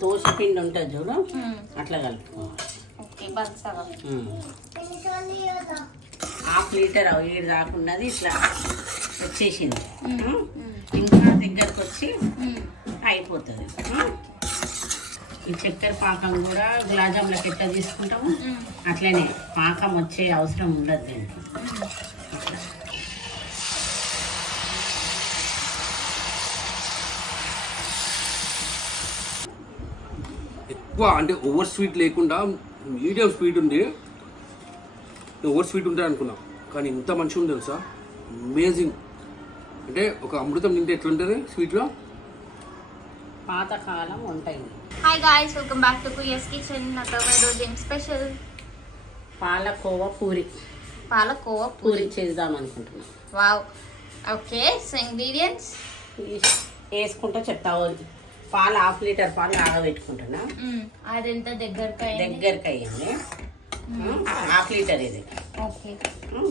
దోశ పిండి ఉంటుంది చూడు, అట్లా కలుపుకోవాలి. హాఫ్ లీటర్ ఏడు దాకున్నది ఇట్లా వచ్చేసింది. ఇంకా దగ్గరకు వచ్చి అయిపోతుంది. ఈ చక్కెర పాకం కూడా గులాబ్ జాములకు ఎట్లా తీసుకుంటాము అట్లనే పాకం వచ్చే అవసరం ఉండదు దీనికి. ఎక్కువ అంటే ఓవర్ స్వీట్ లేకుండా మీడియం స్వీట్ ఉంది. ఓవర్ స్వీట్ ఉంటుంది అనుకున్నా, కానీ ఇంత మంచిగా ఉంది తెలుసా, అమేజింగ్. అంటే ఒక అమృతం తింటే ఎట్లుంటుంది స్వీట్లో, పాతకాలం ఉంటాయి. Hi guys, welcome back to కుయస్ కిచెన్. ఈరోజు ఏం స్పెషల్? పాలకోవా పూరి. పాలకోవా పూరి చేద్దాం అనుకుంటున్నాం. Wow, okay. సో ఇంగ్రీడియంట్స్ వేసుకుంటా చెప్తావు. పాలు హాఫ్ లీటర్ పాలు ఆగబెట్టుకుంటున్నా. అదెంత దగ్గరికి అయ్యింది. హాఫ్ లీటర్ ఇది. ఓకే,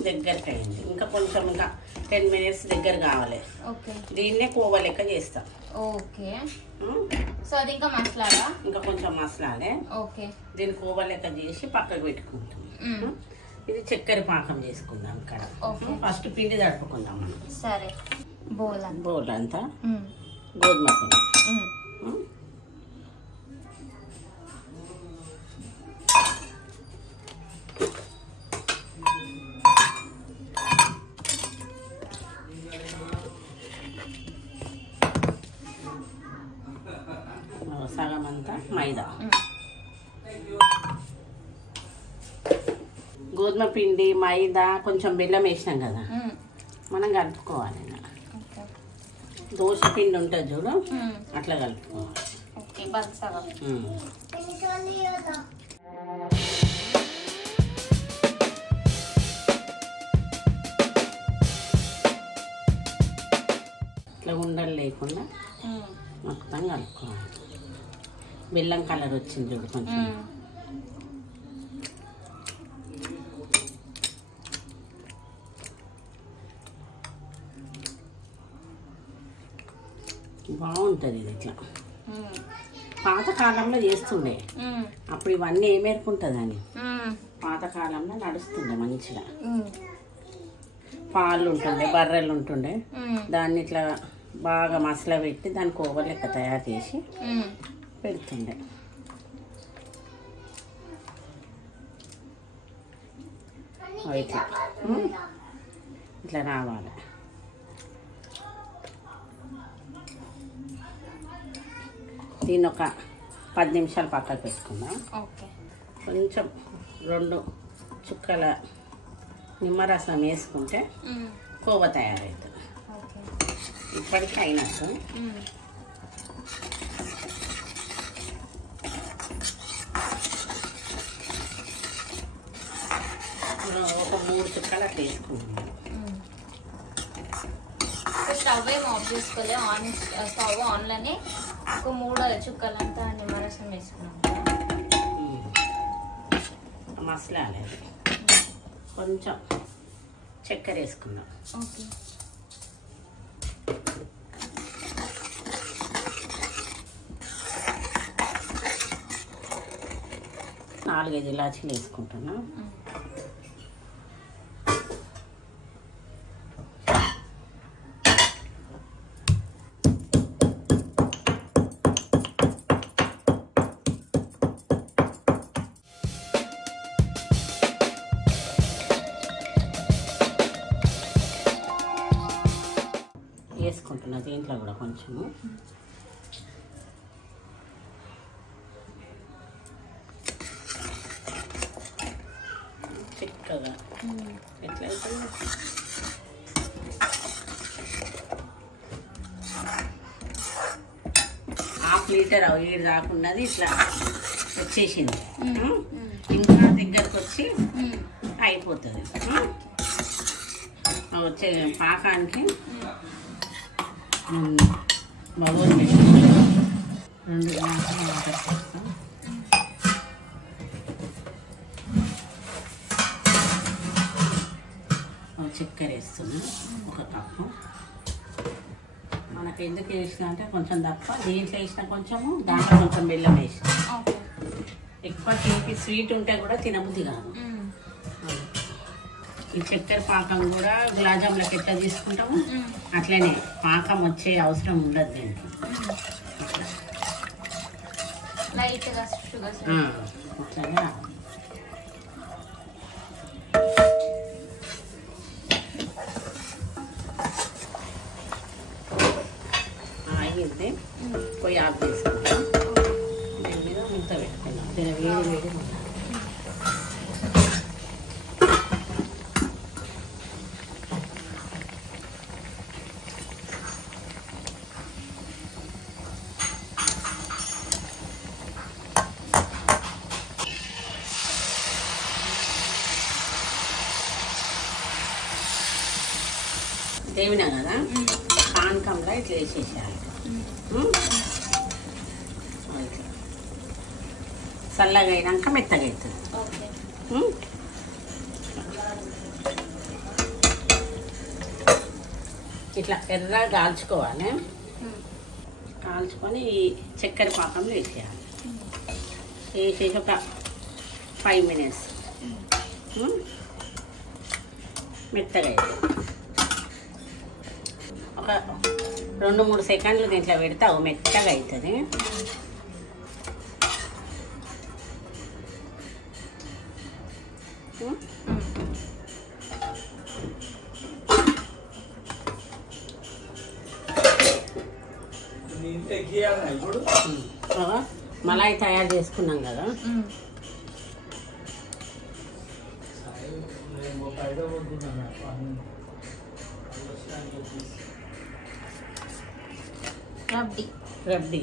దగ్గరికి అయింది. ఇంకా కొంచెం ఇంకా 10 minutes దగ్గర కావాలి. ఓకే, దీన్నే కోవా లెక్క చేస్తాం. ఓకే. సో అది ఇంకా మసాలా, ఇంకా కొంచెం మసాలాలే. ఓకే, దీన్ని కోవా లెక్క చేసి పక్కకు పెట్టుకుంటాం. ఇది చక్కెర పాకం చేసుకుందాం ఇక్కడ. ఫస్ట్ పిండి తడుపుకుందాం మనం. సరే. బౌల్ అంతా గోధుమ పిండి. సగం అంతా మైదా. గోధుమ పిండి, మైదా, కొంచెం బెల్లం వేసినాం కదా, మనం కలుపుకోవాలి. దోశ పిండి ఉంటుంది చూడు, అట్లా కలుపుకోవాలి. ఇట్లా ఉండలు లేకుండా మొత్తం కలుపుకోవాలి. బెల్లం కలర్ వచ్చింది చూడు కొంచెం. బాగుంటుంది ఇది. ఇట్లా పాతకాలంలో చేస్తుండే, అప్పుడు ఇవన్నీ ఏమేరుకుంటుందని పాతకాలంలో నడుస్తుండే మంచిగా. పాలు ఉంటుండే, బర్రెలు ఉంటుండే, దాన్ని ఇట్లా బాగా మసాలా పెట్టి దాని కోవా లెక్క తయారు చేసి పెడుతుండే. ఇట్లా ఇట్లా రావాలి. దీన్ని ఒక 10 నిమిషాలు పక్కకు పెట్టుకుందాం. కొంచెం 2 చుక్కల నిమ్మరసం వేసుకుంటే కోవా తయారవుతుంది. ఇప్పటికీ అయినట్టు ఒక 3 చుక్కలు అట్లా వేసుకుంటున్నాం. స్టవ్ ఏం ఆఫ్ చేసుకోలే, స్టవ్ ఆన్లోనే ఒక 3 చుక్కలంతా నిమ్మరసం వేసుకున్నాం. మసాలా లేదు, కొంచెం చక్కెర వేసుకున్నాం. ఓకే, 4-5 ఇలాచీలు వేసుకుంటున్నా. వేసుకుంటున్నా దీంట్లో కూడా కొంచెము. చిక్కగా ఎట్లయితే హాఫ్ లీటర్ ఏడు దాకున్నది ఇట్లా వచ్చేసింది. ఇంకా దగ్గరకు వచ్చి అయిపోతుంది. వచ్చే పాకానికి బౌల్ పెట్టి 2 గ్లాసులు వాటర్ పోస్తాం. చక్కెర వేస్తున్నాం 1 కప్పు. మన మనకి ఎందుకు వేసిన అంటే కొంచెం తప్ప, దీంట్లో వేసిన కొంచెము, దాంట్లో కొంచెం బెల్లం వేసిన. ఓకే. ఎక్కువ తీపి స్వీట్ ఉంటే కూడా తినబుద్ధి కాదు. ఈ చక్కెర పాకం కూడా గులాబ్ జాములకి ఎట్లా తీసుకుంటాము అట్లనే పాకం వచ్చే అవసరం ఉండదు దీనికి. లైట్గా షుగర్ అట్లనే ఆగింది. పొయ్యి ఆఫ్ చేసుకుంటాం. దీని మీద మూత పెట్టుకున్నాం. దీని వేడి వేడి ఉండాలి. దేవినా కదా పానకంలో ఇట్లా వేసేసేయాలి. చల్లగా అయినాక మెత్తగా అవుతుంది. ఇట్లా ఎర్రగా కాల్చుకోవాలి. కాల్చుకొని ఈ చక్కెర పాకంలో వేసేయాలి. వేసేసి ఒక 5 minutes మెత్తగా అవుతుంది. ఒక 2-3 సెకండ్లు దీంట్లో పెడితే మెత్తగా అవుతుంది. మలాయి తయారు చేసుకున్నాం కదా, రబ్డీ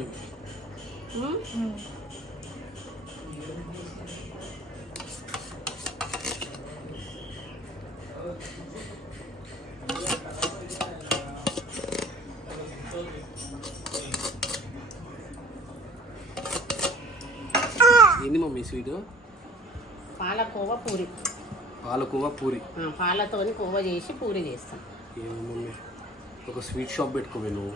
ఏంది మమ్మీ స్వీట్? పాలకోవా పూరి. పాలకోవా పూరి. పాలతోని కోవా చేసి పూరి చేస్తాం. ఏమో మమ్మీ, ఒక స్వీట్ షాప్ పెట్టుకోవే నువ్వు.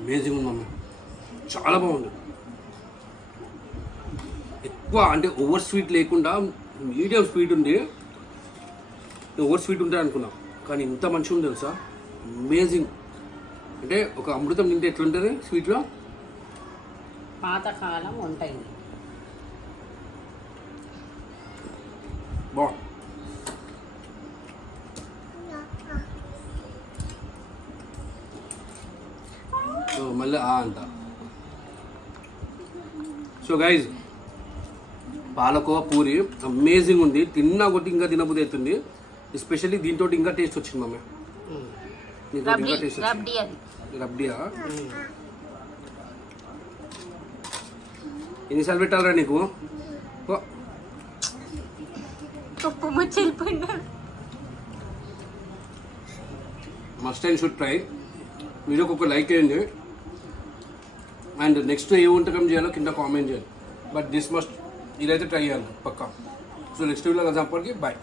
అమేజింగ్ ఉంది మమ్మీ, చాలా బాగుంది. ఎక్కువ అంటే ఓవర్ స్వీట్ లేకుండా మీడియం స్వీట్ ఉంది. ఓవర్ స్వీట్ ఉంటుంది అనుకున్నా, కానీ ఇంత మంచిగా ఉంది తెలుసా, అమేజింగ్. అంటే ఒక అమృతం తింటే ఎట్లుంటుంది స్వీట్లో. పాతకాలం ఉంటాయి. బా మళ్ళీ అంత. So guys, palkova puri amazing ఉంది. తిన్నా కొట్టి ఇంకా తినబుద్ధి అవుతుంది. ఎస్పెషల్లీ దీంతో ఇంకా టేస్ట్ వచ్చింది మమ్మీ. ఇంకా టేస్ట్ రబ్డియా. ఎన్నిసార్లు పెట్టాలరా నీకు? Must and should try. వీడియోకి ఒక లైక్ చేయండి అండ్ నెక్స్ట్ ఏ వంటకం చేయాలో కింద కామెంట్ చేయండి. బట్ దిస్ మస్ట్, ఇదైతే ట్రై చేయాలి పక్కా. సో నెక్స్ట్ వీడియోలో కలిసి బాయ్.